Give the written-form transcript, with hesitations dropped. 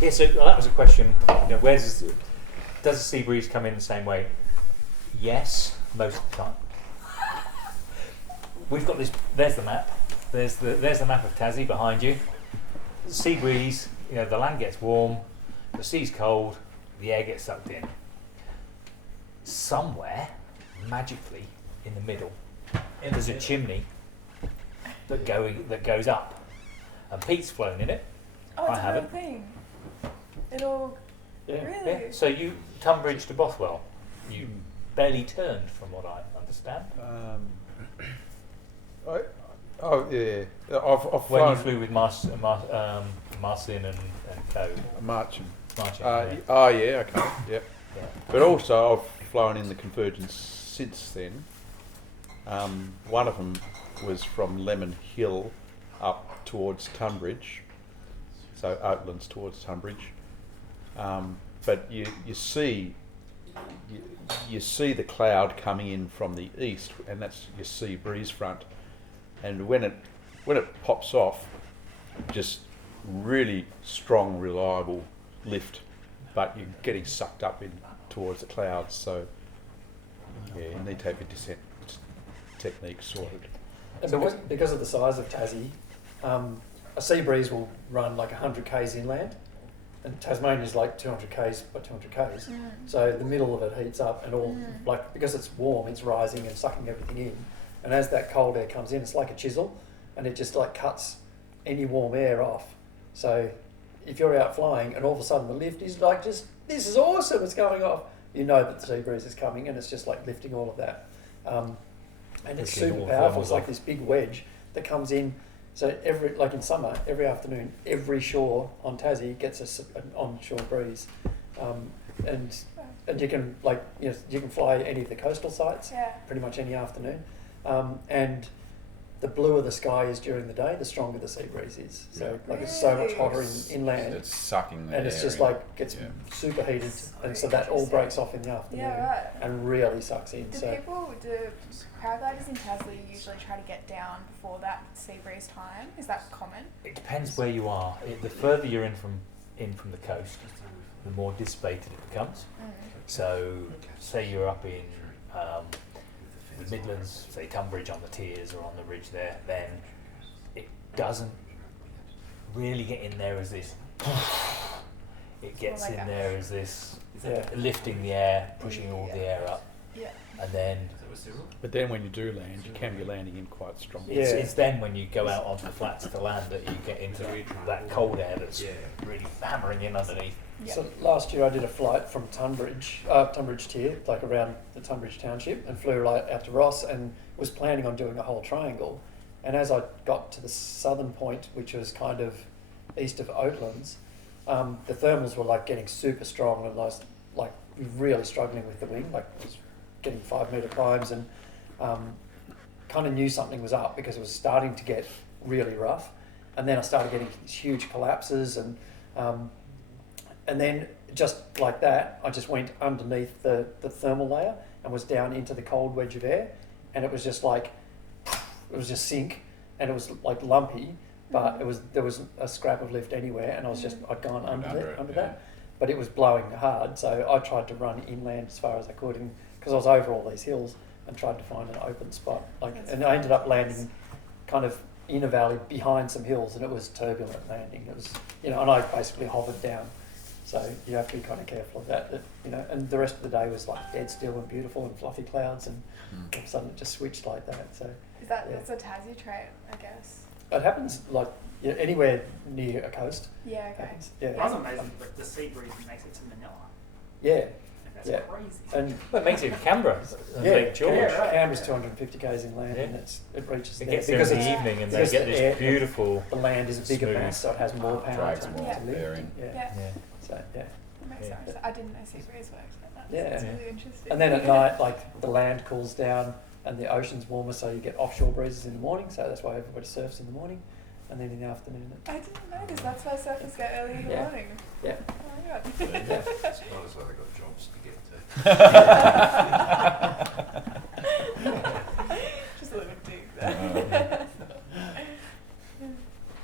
Yeah, so that was a question. Does the sea breeze come in the same way? Yes, most of the time. We've got this. There's the map. There's the map of Tassie behind you. Sea breeze. The land gets warm, the sea's cold, the air gets sucked in. Somewhere, magically, in the middle, there's a chimney that goes up, and Pete's flown in it. Oh, it's I a haven't. real thing. Really? Yeah. So you Tunbridge to Bothwell, you barely turned, from what I understand. I've When flown you flew with Marcin and co. Marching. Marching. Okay, yep. Yeah. But also I've flown in the Convergence since then. One of them was from Lemon Hill up towards Tunbridge, so Oatlands towards Tunbridge. But you see the cloud coming in from the east, and that's your sea breeze front. And when it pops off, just really strong, reliable lift, but you're getting sucked up in towards the clouds. So yeah, you need to have your descent technique sorted. And because of the size of Tassie, a sea breeze will run like 100 k's inland, and Tasmania's like 200 k's by 200 k's. So the middle of it heats up, and because it's warm, it's rising and sucking everything in. And as that cold air comes in, it's like a chisel, and it just like cuts any warm air off. So if you're out flying and all of a sudden the lift is like this is awesome, it's going off, you know that the sea breeze is coming, and it's just like lifting all of that. And it's super powerful. It's like this big wedge that comes in. So in summer, every afternoon, every shore on Tassie gets an onshore breeze, and you can you can fly any of the coastal sites pretty much any afternoon, and the bluer the sky is during the day, the stronger the sea breeze is. So it's so much hotter inland. It's sucking the and air it's just gets super heated, and so that all breaks off in the afternoon and really sucks in. Do paragliders in Tassie usually try to get down before that sea breeze time? Is that common? It depends where you are. The further you're in from the coast, the more dissipated it becomes. So, say you're up in the Midlands, say Tunbridge on the Tiers or on the ridge there, then it doesn't really get in there as this. It gets in there as this lifting the air, pushing all the air up, and then. But then when you do land, you can be landing in quite strongly. It's then when you go out onto the flats to land that you get into that cold air that's really hammering in underneath. So last year I did a flight from Tunbridge Tier, like around the Tunbridge township, and flew out to Ross, and was planning on doing a whole triangle. And as I got to the southern point, which was kind of east of Oatlands, the thermals were getting super strong, and I was really struggling with the wing, was getting 5 metre climbs, and kind of knew something was up because it was starting to get really rough. And then I started getting these huge collapses, and then just like that, I just went underneath the thermal layer and was down into the cold wedge of air, and it was just sink, and it was lumpy, but there was a scrap of lift anywhere, and I'd gone under that, but it was blowing hard. So I tried to run inland as far as I could, and because I was over all these hills, and tried to find an open spot, and I ended up landing kind of in a valley behind some hills, and it was turbulent landing. It was, and I basically hovered down. So you have to be kind of careful of that, and the rest of the day was dead still and beautiful and fluffy clouds, and all of a sudden it just switched like that. So that's a Tassie trait, I guess. It happens anywhere near a coast. Yeah, okay. I was amazing, but the sea breeze makes it to Manila. Yeah. That's crazy. And it makes it Canberra. Lake George. Canberra's 250 k's inland, and it reaches it there. Gets there in the evening, and they get this beautiful. The land is a bigger smooth, mass, so it has more power to lift. So That makes sense. I didn't know sea breeze worked like that. That's really interesting. And then at night, the land cools down and the ocean's warmer, so you get offshore breezes in the morning. So that's why everybody surfs in the morning, and then in the afternoon. I didn't know this. That's why surfers go early in the morning. Yeah. Oh my god. It's not as though they got jobs to get to.